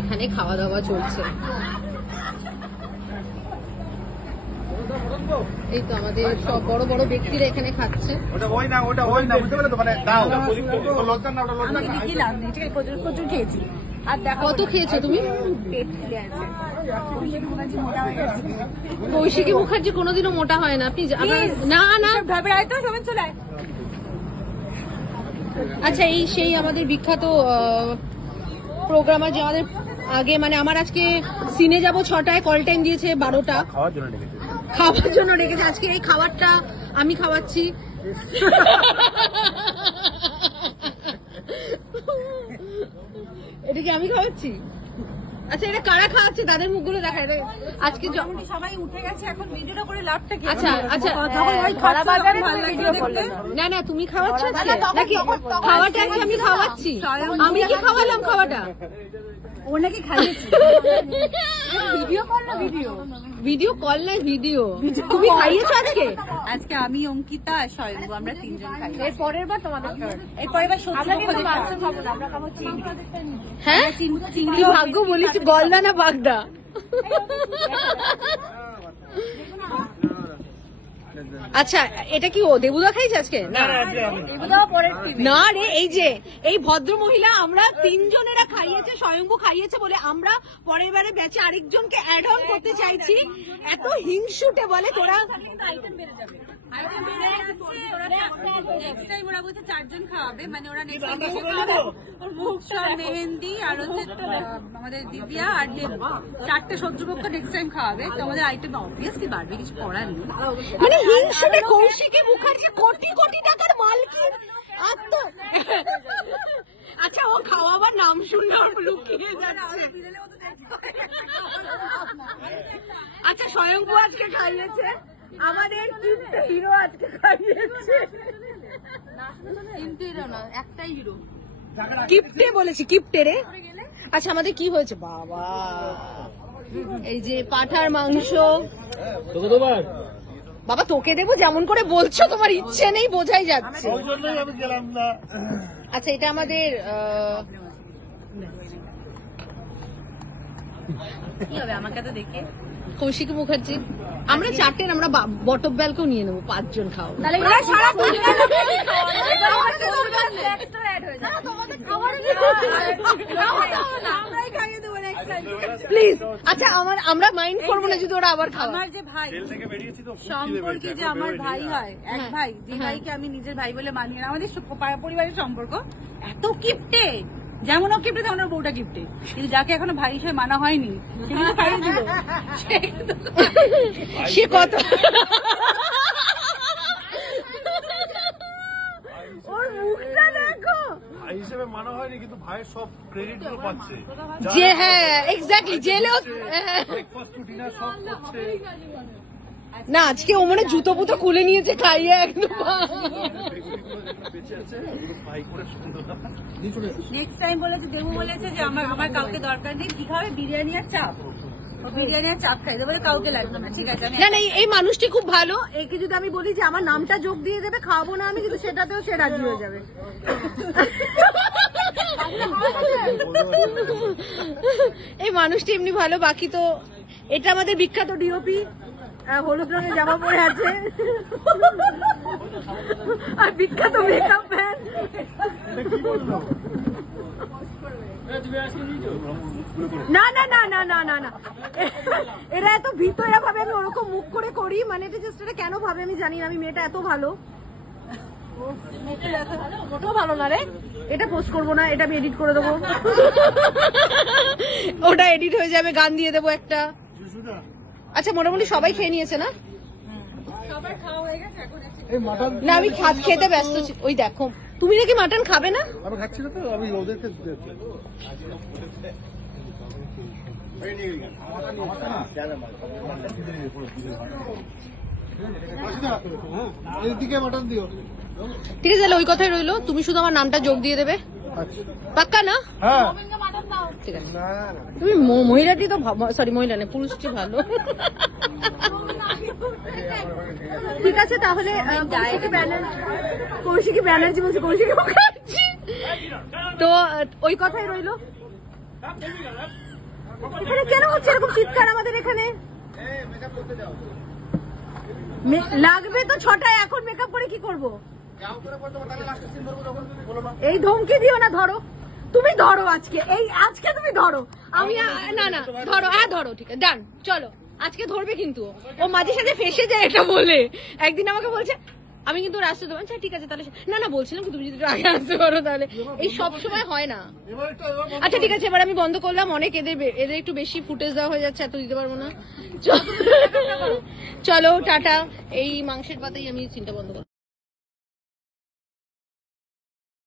এখানে খাওয়া দাওয়া চলছে। এই তো আমাদের সব বড় বড় ব্যক্তিরা এখানে খাচ্ছে। কত খেয়েছো তুমি? কৌশিকী মুখার্জি কোনোদিনও মোটা হয় না। আপনি না না আচ্ছা, এই সেই আমাদের বিখ্যাত প্রোগ্রামার যে আমাদের আগে, মানে আমার আজকে সিনে যাব 6টায়, কল টাইম দিয়েছে 12টা, খাওয়ার জন্য রেখেছে। আজকে এই খাবারটা আমি খাওয়াচ্ছি। এটা কি আমি খাওয়াচ্ছি? আচ্ছা, এটা কারা খাওয়াচ্ছে তাদের মুখগুলো দেখা। আজকে সবাই উঠে গেছে, এখন ভিডিওটা করে লাভটা কি? আচ্ছা আচ্ছা, না না তুমি খাওয়াচ্ছ নাকি? খাওয়াটা আজকে আমি খাওয়াচ্ছি। আমি কি খাওয়ালাম খাওয়াটা? ও নাকি খাইয়েছে। ভিডিও কল না ভিডিও? ভিডিও কল না ভিডিও। তুমি খাইয়েছো আজকে? আজকে আমি, অঙ্কিতা, স্বয়ম্ভু, আমরা 3 জন খাই। এর পরের বার তোমাদের, এর পরের বার আমরা কিন্তু মাংস খাবো না, আমরা খাবো চিংড়ি। হ্যাঁ, চিংড়ি। ভাগ্য বলি তুই গলদা না বাগদা। আচ্ছা, এটা কি ও দেবুদা খাইছে আজকে? না রে, এই যে এই ভদ্র মহিলা, আমরা 3 জনেরা খাইয়েছে, স্বয়ম্ভু খাইয়েছে বলে আমরা পরের বারে ব্যাচে আরেকজনকে অ্যাড অন করতে চাইছি। এত হিংসুটে বলে তোরা। আইটেম বেড়ে যাবে, আইটেম বেড়ে যাচ্ছে। নেক্সট টাইম ওরা বলছে 4 জন খাওয়াবে, মানে ওরা নেক্সট টাইম মুখসর, মেহেন্দি আর হচ্ছে আমাদের দিব্যা আর দেব, 4টে শত্রুপক্ষ নেক্সট টাইম খাওয়াবে। তো আমাদের আইটেম অবভিয়াসলি বাড়বে, কিছু করার নেই। মানে হিংসুটে কৌশিকী মুখার্জি কোটি কোটি টাকার মালকিন। আচ্ছা, ও খাওয়াবার নাম শুনলে লুকিয়ে যাচ্ছে। আচ্ছা, স্বয়ংভু আজকে খাইয়েছে, আমাদের হিরো আজকে খাইয়েছে। কিন্তু হিরো না, একটাই হিরো। কিপ্টে বলেছি, কিপ্টে রে। আচ্ছা, আমাদের কি হয়েছে বাবা? এই যে পাঠার মাংস। বাবা তোকে দেবো, যেমন করে বলছো তোমার ইচ্ছে নেই বোঝাই যাচ্ছে। আচ্ছা, এটা আমাদের কি হবে আমাকে তো দেখে? কৌশিকী মুখার্জি। আমরা 4টে, আমরা বটপ বেলকেও নিয়ে নেবো, 5 জন খাও। প্লিজ। আচ্ছা, আমরা মাইন্ড করবো না যদি ওরা আবার খাওয়া। আমার যে ভাই সম্পর্কে, যে আমার ভাই হয় এক ভাই, যে ভাইকে আমি নিজের ভাই বলে মানি না, আমাদের পরিবারের সম্পর্ক এত কিপ্টে, যেমন ও কিপ্টে তেমন ওর বউটা কিপ্টে। কিন্তু যাকে এখনো ভাই হিসেবে মানা হয়নি, সে কত ওর মুখটা দেখো। ভাই হিসেবে মানা হয়নি, কিন্তু ভাইয়ের সব ক্রেডিট গুলো পাচ্ছে। যে হ্যাঁ, এক্স্যাক্টলি, জেলেও ব্রেকফাস্ট টু ডিনার সব করছে না। আজকে ও মানে জুতো পুতো খুলে নিয়েছে খাইয়ে একদম। নেক্সট টাইম বলেছে, দেবু বলেছে যে আমার কাউকে দরকার নেই, কি খাবে? বিরিয়ানি আর চাপ। বিরিয়ানি আর চাপ খাইতে বলে কাউকে লাগবে না। ঠিক আছে, না না, এই মানুষটি খুব ভালো। একে যদি আমি বলি যে আমার নামটা যোগ দিয়ে দেবে, খাওয়াবো না আমি, কিন্তু সেটাতেও সে রাজি হয়ে যাবে। এই মানুষটি এমনি ভালো। বাকি তো এটা আমাদের বিখ্যাত ডিওপি, হলুদ রঙের জামা পরে আছে, আর বিখ্যাত মেকআপ ম্যান। না না না না না না না, এরা এত ভিতরে ভাবে আমি ওরকম মুখ করে করি, মানে এটা জাস্ট, এটা কেন ভাবে আমি জানি না। আমি মেয়েটা এত ভালো, ওটাও ভালো না রে। এটা পোস্ট করবো না, এটা আমি এডিট করে দেবো। ওটা এডিট হয়ে যাবে, গান দিয়ে দেবো একটা। আচ্ছা, মোটামুটি সবাই খেয়ে নিয়েছে না? না, আমি খেতে ব্যস্ত ছি। ওই দেখো, তুমি নাকি মাটন খাবে না? আমি খাচ্ছি না তো, আমি ওদেরকে মাটন দিও। ঠিক আছে, তাহলে ওই কথাই রইলো। তুমি শুধু আমার নামটা যোগ দিয়ে দেবে, পাক্কা না? হ্যাঁ, ঠিক আছে। তুমি মহিলাটি তো, সরি মহিলা না, পুরুষটি ভালো। ঠিক আছে, তাহলে কৌশিকী ব্যানার্জি বলছে, কৌশিকী মুখার্জি। তো ওই কথাই রইলো। এখানে কেন হচ্ছে এরকম চিৎকার আমাদের এখানে? লাগবে তো 6টায়, এখন মেকআপ করে কি করব? এই ধমকি দিও না, ধরো তুমি, ধরো আজকে তুমি ধরো, আমি না না ধরো, হ্যাঁ ধরো, ঠিক আছে ডান, চলো আজকে ধরবে। কিন্তু ও মাঝে সাথে ফেসে যায় এটা বলে, একদিন আমাকে বলছে আমি কিন্তু রাস্তা দেবো, আচ্ছা ঠিক আছে তাহলে, না না বলছিলাম তুমি যদি একটু আগে আসতে পারো তাহলে। এই সব সময় হয় না। আচ্ছা ঠিক আছে, এবার আমি বন্ধ করলাম, অনেক এদের একটু বেশি ফুটেজ দেওয়া হয়ে যাচ্ছে, এত দিতে পারবো না। চলো টাটা। এই মাংসের পাতেই আমি চিন্তা বন্ধ করলাম।